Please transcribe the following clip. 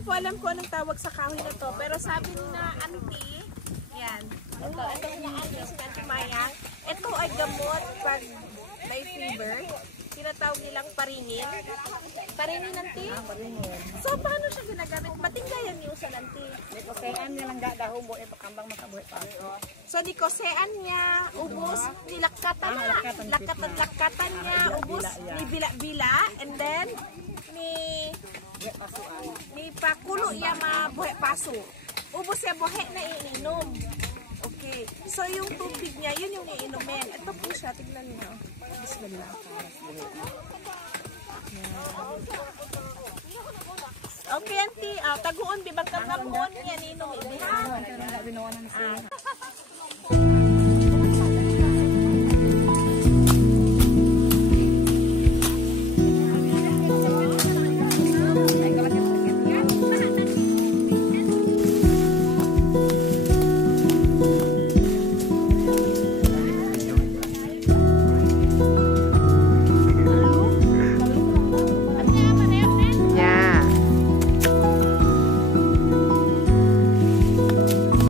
ko po alam kung anong tawag sa kahoy na to. Pero sabi ni na auntie, yan. Ito na auntie, si Auntie Mayang. Ito ay gamot pag may fever. Tinatawag nilang paringin. Paringin, auntie? Paringin. So, paano siya ginagamit? Batinggayan niyo sa auntie. Nikosean niya lang dahon mo, ipakambang makabuhay pa. So, nikosean niya, ubos, nilakatan na. Lakatan niya, ubos, ni bila-bila, and then, ni pakulo niya mabuhay paso. Ubos siya buhay na iinom. Okay. So, yung tubig niya, yun yung iinumin. Ito po siya, tignan niyo. Bismillah. Okay, auntie. Taguon, bibang kang kamuon. Yan, inom.